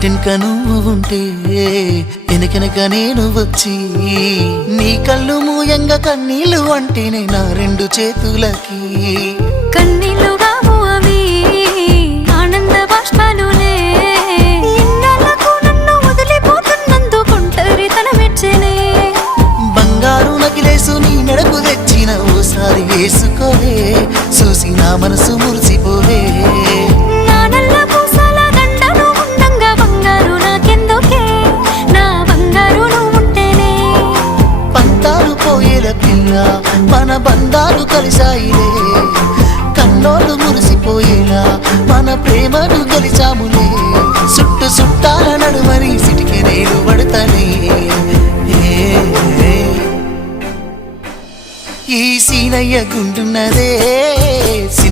ఇంటెనక నువ్వు ఉంటే వెనకెనక నేను వచ్చి నీ కళ్ళు మూయంగా కన్నీళ్ళు అంటేనే నా రెండు చేతులకి కన్నీళ్ళుగా అవి ఆనంద బాష్పాలులే ఇన్నాళ్ళకు నన్ను వదిలిపోతున్నందుకుంటరి తన మెచ్చనే బంగారు నకిలేసు నీ మెడకు తెచ్చిన ఓసారి వేసుకోవే చూసి నా మనసు మురిసిపోవే నా నల్ల పూసల దండను ఉండంగా బంగారు నాకెందుకే నా బంగారు నువ్వు ఉంటేనే పంతాలు పోయేల పిల్ల మన బంధాలు కలిసాయిలే కన్నోళ్ళు మురిసిపోయేలా మన ప్రేమను గెలిచాములే చుట్టాల నడుమని సిటికి నేను పడతానే ఈ సీనయ్య గుంటున్నదే